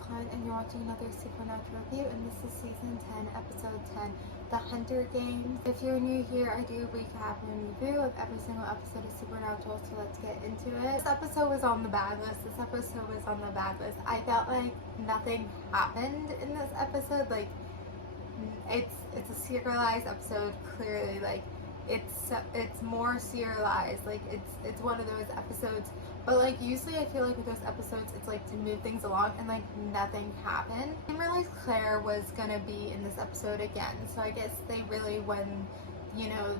Klein, and you're watching another Supernatural review, and this is season 10, episode 10, The Hunter Games. If you're new here, I do a recap and review of every single episode of Supernatural, so let's get into it. This episode was on the bad list. I felt like nothing happened in this episode. Like, it's a serialized episode, clearly. Like, it's more serialized. Like, it's one of those episodes. But like usually I feel like with those episodes it's like to move things along, and like nothing happened. I didn't realize Claire was gonna be in this episode again, so I guess they really, when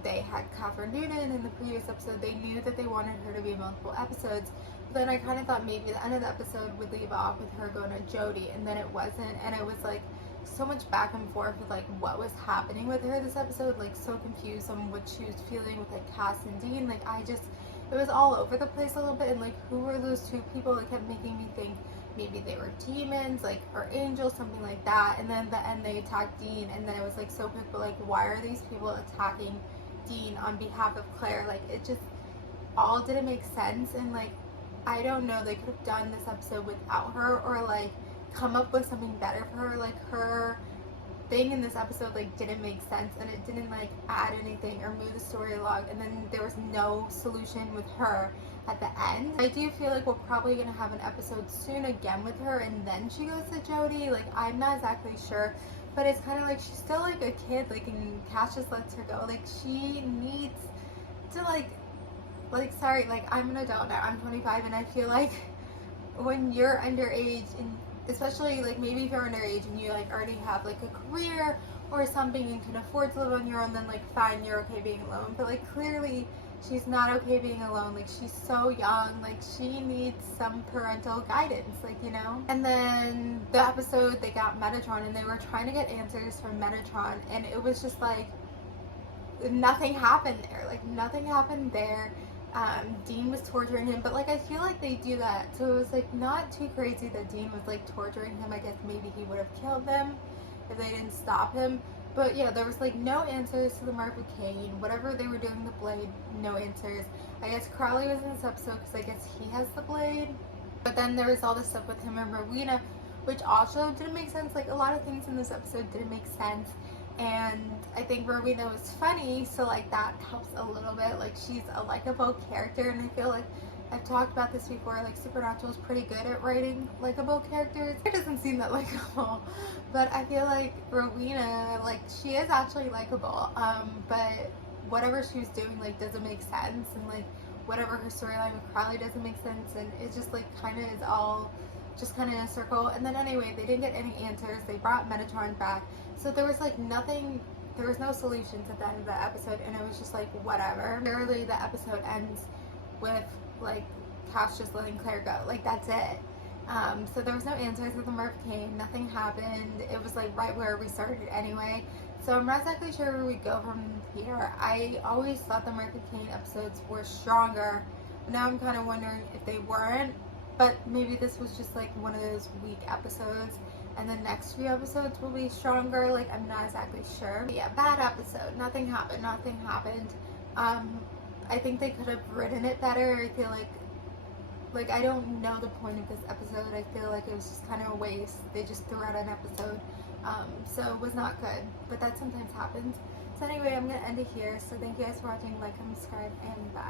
they had Catherine Newton in the previous episode, they knew that they wanted her to be in multiple episodes. But then I kind of thought maybe the end of the episode would leave off with her going to Jody, and then it wasn't, and it was like so much back and forth with like what was happening with her this episode, like so confused on what she was feeling with like Cass and Dean. Like it was all over the place a little bit, and like who were those two people? It kept making me think maybe they were demons, like, or angels, something like that. And then at the end they attacked Dean, and then it was like so quick, but like why are these people attacking Dean on behalf of Claire? Like it just all didn't make sense, and like I don't know, they could have done this episode without her, or like come up with something better for her. Like her thing in this episode like didn't make sense, and it didn't like add anything or move the story along, and then there was no solution with her at the end. I do feel like we're probably gonna have an episode soon again with her, and then she goes to Jody. Like I'm not exactly sure, but it's kind of like she's still like a kid, like, and Cass just lets her go. Like she needs to like sorry, like I'm an adult now, I'm 25, and I feel like when you're underage, and especially like maybe if you're underage and you like already have like a career or something and can afford to live on your own, then like fine, you're okay being alone. But like clearly she's not okay being alone. Like she's so young, like she needs some parental guidance, like, And then the episode, they got Metatron, and they were trying to get answers from Metatron, and it was just like nothing happened there. Like nothing happened there. Dean was torturing him, but like I feel like they do that, so it was like not too crazy that Dean was like torturing him. I guess maybe he would have killed them if they didn't stop him. But yeah, there was like no answers to the mark of Cain, whatever they were doing with the blade, no answers. I guess Crowley was in this episode because I guess he has the blade. But then there was all this stuff with him and Rowena, which also didn't make sense. Like a lot of things in this episode didn't make sense. And I think Rowena was funny, so like that helps a little bit. Like she's a likable character, and I feel like I've talked about this before, like Supernatural is pretty good at writing likable characters. It doesn't seem that likable, but I feel like Rowena, like she is actually likable, but whatever she was doing like doesn't make sense, and like whatever her storyline with Crowley doesn't make sense, and it just like kind of is all just kind of in a circle. And then anyway, they didn't get any answers. They brought Metatron back, so there was like nothing, there was no solutions at the end of the episode, and it was just like whatever. Literally the episode ends with like Cass just letting Claire go. Like that's it. So there was no answers with the Mark Cain, nothing happened. It was like right where we started anyway, so I'm not exactly sure where we go from here. I always thought the Mark Cain episodes were stronger. Now I'm kind of wondering if they weren't, but maybe this was just like one of those weak episodes, and the next few episodes will be stronger. Like I'm not exactly sure. But yeah, bad episode. Nothing happened. I think they could have written it better. I feel like I don't know the point of this episode. I feel like it was just kind of a waste. They just threw out an episode, so it was not good. But that sometimes happens. So anyway, I'm gonna end it here. So thank you guys for watching. Like, comment, subscribe, and bye.